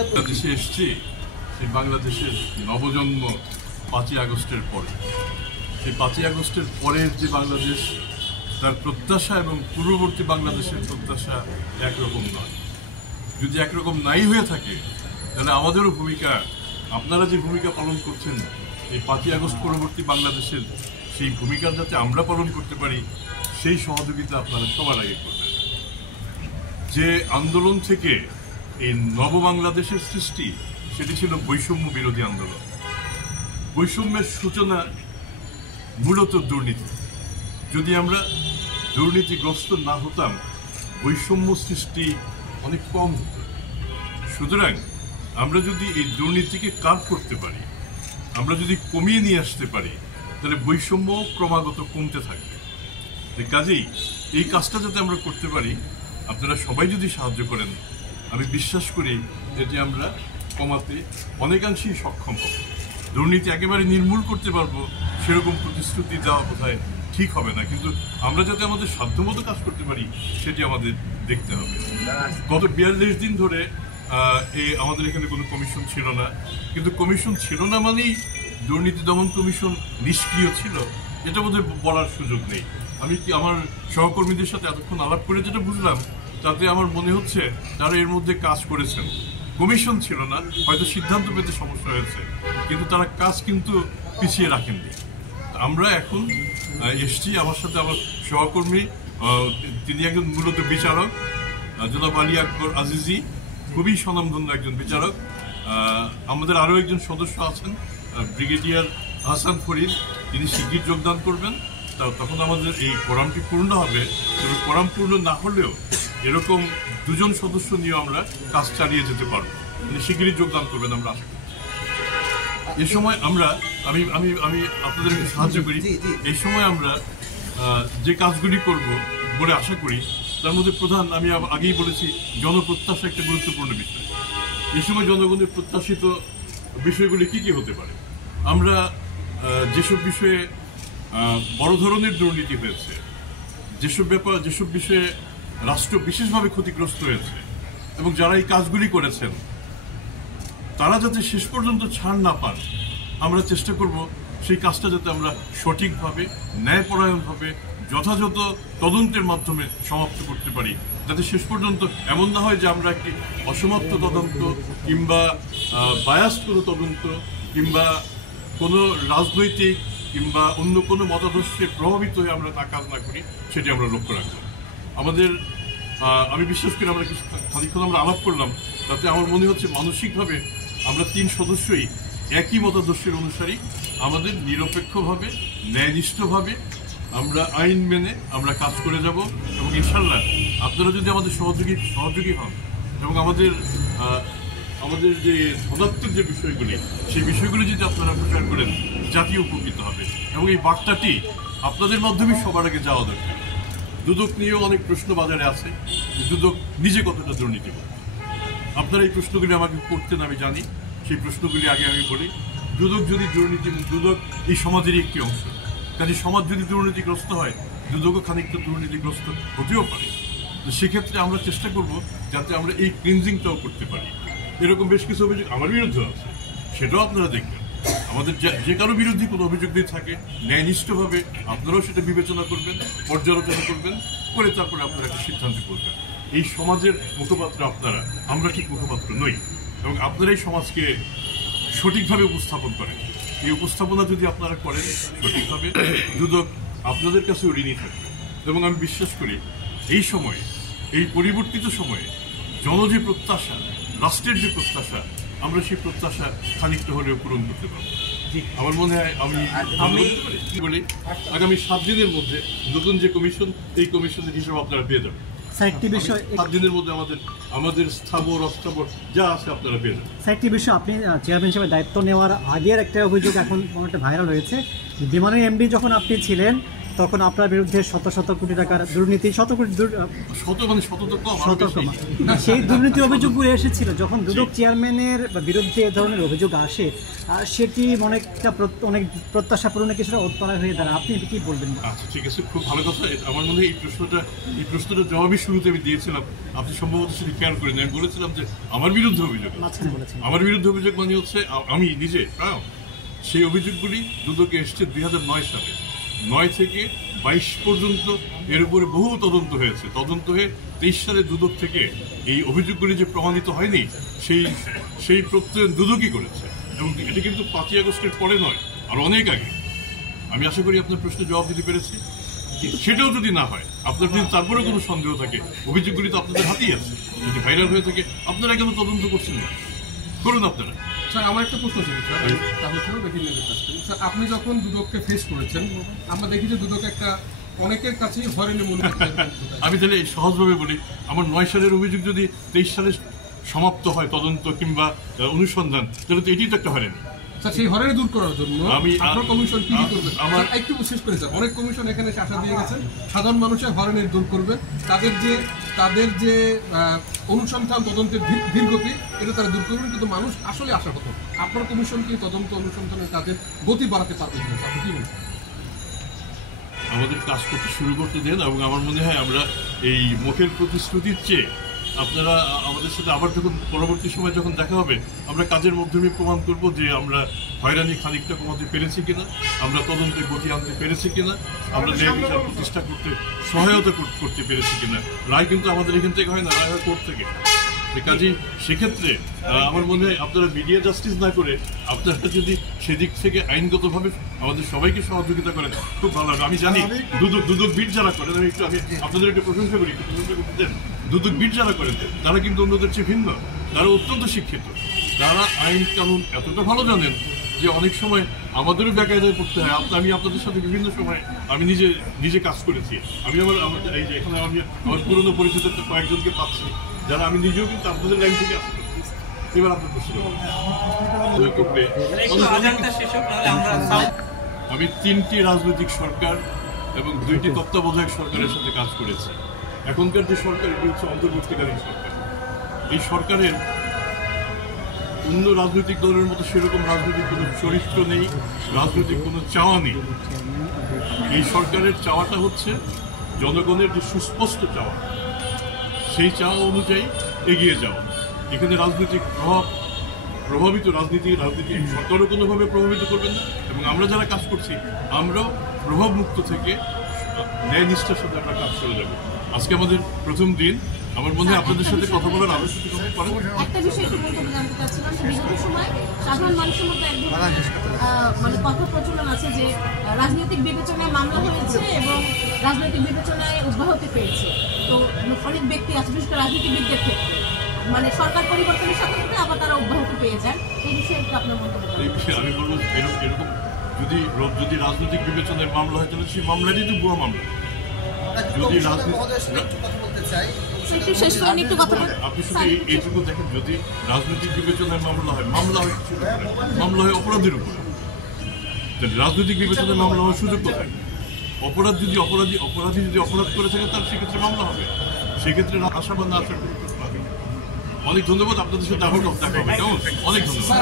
বাংলাদেশে এসছি সেই বাংলাদেশের নবজন্ম 5ই আগস্টের পরে। সেই 5ই আগস্টের পরের যে বাংলাদেশ, তার প্রত্যাশা এবং পূর্ববর্তী বাংলাদেশের প্রত্যাশা একরকম নয়। যদি একরকম নাই হয়ে থাকে তাহলে আমাদেরও ভূমিকা, আপনারা যে ভূমিকা পালন করছেন এই 5ই আগস্ট পরবর্তী বাংলাদেশের, সেই ভূমিকা যাতে আমরা পালন করতে পারি সেই সহযোগিতা আপনারা সবার আগে করবেন। যে আন্দোলন থেকে এই নব বাংলাদেশের সৃষ্টি, সেটি ছিল বৈষম্য বিরোধী আন্দোলন। বৈষম্যের সূচনা মূলত দুর্নীতি। যদি আমরা দুর্নীতিগ্রস্ত না হতাম, বৈষম্য সৃষ্টি অনেক কম হতো। সুতরাং আমরা যদি এই দুর্নীতিকে কাট করতে পারি, আমরা যদি কমিয়ে নিয়ে আসতে পারি, তাহলে বৈষম্য ক্রমাগত কমতে থাকবে। কাজেই এই কাজটা যাতে আমরা করতে পারি, আপনারা সবাই যদি সাহায্য করেন, আমি বিশ্বাস করি এটি আমরা কমাতে অনেকাংশেই সক্ষম হব। দুর্নীতি একেবারে নির্মূল করতে পারবো সেরকম প্রতিশ্রুতি দেওয়া বোধহয় ঠিক হবে না, কিন্তু আমরা যাতে আমাদের সাধ্যমতো কাজ করতে পারি সেটি আমাদের দেখতে হবে। গত 42 দিন ধরে আমাদের এখানে কোনো কমিশন ছিল না, কিন্তু কমিশন ছিল না মানেই দুর্নীতি দমন কমিশন নিষ্ক্রিয় ছিল, এটা বোধহয় বলার সুযোগ নেই। আমি কি আমার সহকর্মীদের সাথে এতক্ষণ আলাপ করে যেটা বুঝলাম, তাতে আমার মনে হচ্ছে তারা এর মধ্যে কাজ করেছেন। কমিশন ছিল না, হয়তো সিদ্ধান্ত পেতে সমস্যা হয়েছে, কিন্তু তারা কাজ কিন্তু পিছিয়ে রাখেননি। আমরা এখন এসছি, আমার সাথে আমার সহকর্মী, তিনি একজন মূলত বিচারক, জনাব আলী আকবর আজিজি, খুবই স্বনামধন্য একজন বিচারক। আমাদের আরও একজন সদস্য আছেন, ব্রিগেডিয়ার হাসান ফরিদ, তিনি শিগগির যোগদান করবেন। তখন আমাদের এই কোরামটি পূর্ণ হবে। তবে কোরাম পূর্ণ না হলেও এরকম 2 জন সদস্য নিয়ে আমরা কাজ চালিয়ে যেতে পারবো। তিনি শিগগিরই যোগদান করবেন আমরা আশা করি। এ সময় আমরা আমি আমি আমি আপনাদের সাহায্য করি। এই সময় আমরা যে কাজগুলি করব বলে আশা করি, তার মধ্যে প্রধান, আমি আগেই বলেছি, জনপ্রত্যাশা একটা গুরুত্বপূর্ণ বিষয়। এই সময় জনগণের প্রত্যাশিত বিষয়গুলি কি কি হতে পারে? আমরা যেসব বিষয়ে বড় ধরনের দুর্নীতি হয়েছে, যেসব বিষয়ে রাষ্ট্র বিশেষভাবে ক্ষতিগ্রস্ত হয়েছে, এবং যারা এই কাজগুলি করেছেন তারা যাতে শেষ পর্যন্ত ছাড় না পান, আমরা চেষ্টা করব সেই কাজটা যাতে আমরা সঠিকভাবে, ন্যায়পরায়ণভাবে, যথাযথ তদন্তের মাধ্যমে সমাপ্ত করতে পারি, যাতে শেষ পর্যন্ত এমন না হয় যে আমরা একটি অসমাপ্ত তদন্ত কিংবা বায়াস কোনো তদন্ত কিংবা কোনো রাজনৈতিক কিংবা অন্য কোনো মতাদর্শে প্রভাবিত হয়ে আমরা তা কাজ না করি, সেটি আমরা লক্ষ্য রাখব। আমি বিশ্বাস করি আমরা খানিকক্ষণ আমরা আলাপ করলাম, তাতে আমার মনে হচ্ছে মানসিকভাবে আমরা 3 সদস্যই একই মতাদর্শের অনুসারী। আমাদের নিরপেক্ষভাবে, ন্যায়নিষ্ঠভাবে আমরা আইন মেনে আমরা কাজ করে যাব, এবং ইনশাল্লাহ আপনারা যদি আমাদের সহযোগী হন এবং আমাদের যে ধনাত্মক যে বিষয়গুলি, সেই বিষয়গুলি যদি আপনারা প্রচার করেন, জাতীয় উপকৃত হবে। এবং এই বার্তাটি আপনাদের মাধ্যমেই সবার আগে যাওয়া দরকার। দুদক নিয়েও অনেক প্রশ্ন বাজারে আছে, দুদক নিজে কতটা দুর্নীতি করে। আপনারা এই প্রশ্নগুলি আমাকে করতেন, আমি জানি। সেই প্রশ্নগুলি আগে আমি বলি। দুদক যদি দুদক এই সমাজেরই একটি অংশ, কাজে সমাজ যদি দুর্নীতিগ্রস্ত হয়, দুদকও খানিকটা দুর্নীতিগ্রস্ত হতেও পারে। তো সেক্ষেত্রে আমরা চেষ্টা করব যাতে আমরা এই ক্লিনজিংটাও করতে পারি। এরকম বেশ কিছু অভিযোগ আমার বিরুদ্ধে আছে, সেটাও আপনারা দেখবেন। আমাদের যে কারো বিরুদ্ধে কোনো অভিযোগ যদি থাকে, ন্যায়নিষ্ঠভাবে আপনারাও সেটা বিবেচনা করবেন, পর্যালোচনা করবেন, করে তারপরে আপনারা একটা সিদ্ধান্ত করবেন। এই সমাজের মুখপাত্র আপনারা, আমরা ঠিক মুখপাত্র নই, এবং আপনারা এই সমাজকে সঠিকভাবে উপস্থাপন করেন। এই উপস্থাপনা যদি আপনারা করেন সঠিকভাবে, দুদক আপনাদের কাছে ঋণী থাকবে। এবং আমি বিশ্বাস করি এই সময়ে, এই পরিবর্তিত সময়ে যে প্রত্যাশা, রাষ্ট্রের যে প্রত্যাশা, আমরা সেই প্রত্যাশা খানিকটা হলেও পূরণ করতে পারবো। আমার মনে হয় আমি বলি, আগামী 7 দিনের মধ্যে নতুন যে কমিশন, এই কমিশনের হিসাব আপনারা পেয়ে যাবেন। 7 দিনের মধ্যে আমাদের স্থাবর অস্থাবর যা আছে আপনারা পেয়ে যাবেন। একটি বিষয়, আপনি চেয়ারম্যান হিসেবে দায়িত্ব নেওয়ার আগের একটা অভিযোগ এখন অনেকটা ভাইরাল হয়েছে। বিমানের এমডি যখন আপনি ছিলেন, তখন আপনার বিরুদ্ধে শত শত কোটি টাকার দুর্নীতি, শত তো কম, আরো বেশি। সেই দুর্নীতি অভিযোগগুলো এসেছিল যখন দুদক চেয়ারম্যানের বিরুদ্ধে এ ধরনের অভিযোগ আসে, সেটি অনেক প্রত্যাশা পূরণে কিছুটা ওতপাড়া হয়ে দাঁড়ায়। আপনি কি বলবেন? আচ্ছা, ঠিক আছে, খুব ভালো কথা। আমার মনে হয় এই প্রশ্নটা জবাবই শুরুতে আমি দিয়েছিলাম, আপনি সম্ভবত সেটি খেয়াল করেন। আমি বলেছিলাম যে আমার বিরুদ্ধে অভিযোগ মানে হচ্ছে আমি নিজে সেই অভিযোগগুলি দুদকে এসছে 2009 সালে। 9 থেকে 22 পর্যন্ত এর উপরে বহু তদন্ত হয়েছে। তদন্ত হয়ে 23 সালে দুদক থেকে এই অভিযোগগুলি যে প্রমাণিত হয়নি সেই প্রত্যয়ন দুদকই করেছে, এবং এটা কিন্তু 5ই আগস্টের পরে নয়, আর অনেক আগে। আমি আশা করি আপনার প্রশ্নের জবাব দিতে পেরেছি। সেটাও যদি না হয়, আপনার যদি তারপরেও কোনো সন্দেহ থাকে, অভিযোগগুলি তো আপনাদের হাতেই আছে, যদি ভাইরাল হয়ে থাকে আপনারা কেন তদন্ত করছেন না? করুন আপনারা। স্যার, আমার একটা প্রশ্ন ছিল স্যার, স্যার, আপনি যখন দুদককে ফেস করেছেন, আমরা দেখি যে দুদক একটা অনেকের কাছেই হরেনে মনে আমি তাহলে সহজভাবে বলি, আমার 9 সালের অভিযোগ যদি 23 সালে সমাপ্ত হয় তদন্ত কিংবা অনুসন্ধান, তাহলে তো এটি তো একটা হয়রানি। স্যার, সেই হরেনে দূর করার জন্য আপনার কমিশন কি করবে? আমার একটু শেষ করে স্যার, অনেক কমিশন এখানে এসে আশা দিয়ে গেছেন সাধারণ মানুষের হরেনের দূর করবে, তাদের যে অনুসন্ধান তদন্তের ধীরগতি এটা তারা দূর করবেন, কিন্তু মানুষ আসলে আশা কত আপনার কমিশন কি তদন্ত অনুসন্ধানের কাজের গতি বাড়াতে পারবে কিনা? আপনি কি বলছেন? আমাদের কাজ করতে শুরু করতে দেন, এবং আমার মনে হয় আমরা এই মুখের প্রতিশ্রুতির চেয়ে আপনারা আমাদের সাথে আবার যখন পরবর্তী সময় যখন দেখা হবে, আমরা কাজের মাধ্যমে প্রমাণ করব যে আমরা হয়রানি খানিকটা কমাতে পেরেছি কিনা, আমরা তদন্তে গতি আনতে পেরেছি কিনা, আমরা ন্যায় বিচার প্রতিষ্ঠা করতে সহায়তা করতে পেরেছি কিনা। রায় কিন্তু আমাদের এখান থেকে হয় না, রায় হয় কোর্ট থেকে। কাজেই সেক্ষেত্রে আমার মনে হয় আপনারা মিডিয়া জাস্টিস না করে আপনারা যদি সেদিক থেকে আইনগতভাবে আমাদের সবাইকে সহযোগিতা করেন, খুব ভালো হবে। আমি জানি দুদকবিদ যারা করেন, আমি আপনাদের একটু প্রশংসা করি, দুদকবিদ যারা করেন তারা কিন্তু অন্যদের চেয়ে ভিন্ন, তারা অত্যন্ত শিক্ষিত, তারা আইন কানুন এতটা ভালো জানেন যে অনেক সময় আমাদেরও বেকায়দায় পড়তে হয়। আমি আপনাদের সাথে বিভিন্ন সময় আমি নিজে কাজ করেছি। আমি এই যে এখানে আমি আমার পুরনো পরিচিত কয়েকজনকে পাচ্ছি, যারা আমি নিজেও কিন্তু আপনাদের লাইন থেকে আসতে পারছি। এবার আপনার প্রশ্ন করবে, আমি 3টি রাজনৈতিক সরকার এবং 2টি তত্ত্বাবধায়ক সরকারের সাথে কাজ করেছি। এখনকার যে সরকার, এটি হচ্ছে অন্তর্বর্তীকালীন সরকার। এই সরকারের অন্য রাজনৈতিক দলের মতো সেরকম রাজনৈতিক কোনো চরিত্র নেই, রাজনৈতিক কোনো চাওয়া নেই। এই সরকারের চাওয়াটা হচ্ছে জনগণের যে সুস্পষ্ট চাওয়া, সেই চাওয়া অনুযায়ী এগিয়ে যাওয়া। এখানে রাজনৈতিক প্রভাবিত রাজনীতি সরকারও কোনোভাবে প্রভাবিত করবেন না, এবং আমরা যারা কাজ করছি আমরাও প্রভাবমুক্ত থেকে ন্যায় নিষ্ঠার সাথে আমরা কাজ করে যাবো। আজকে আমাদের প্রথম দিন, আমার মনে হয় আপনাদের সাথে কথা বলার আরো কিছু একটা বিষয় একটু জানতে চাচ্ছিলাম, বিগত সময় সাধারণ মানুষের মধ্যে একদম মানে কথা প্রচলন আছে যে রাজনৈতিক বিবেচনায় মামলা হয়েছে এবং রাজনৈতিক বিবেচনায় অব্যাহতি পেয়েছে। তো অনেক ব্যক্তি আছে, বিশেষ করে রাজনীতিবিদদের ক্ষেত্রে, মানে সরকার পরিবর্তনের সাথে সাথে আবার তারা অব্যাহতি পেয়ে যান। এই বিষয়ে একটু আপনার মন্তব্য। এই বিষয়ে আমি বলবো, এরকম যদি রাজনৈতিক বিবেচনায় মামলা হয় তাহলে সেই মামলাটি তো ভুয়া মামলা। যদি আপনি শুধু এইটুকু দেখেন, যদি রাজনৈতিক বিবেচনায় মামলা হয় অপরাধের উপরে, রাজনৈতিক বিবেচনায় মামলা হওয়ার সুযোগ কোথায়? অপরাধী যদি অপরাধ করে থাকে তার সেক্ষেত্রে মামলা হবে, সেক্ষেত্রে আশাবাদ না আসার। অনেক ধন্যবাদ, আপনাদের সাথে দেখা হবে। কেমন? অনেক ধন্যবাদ।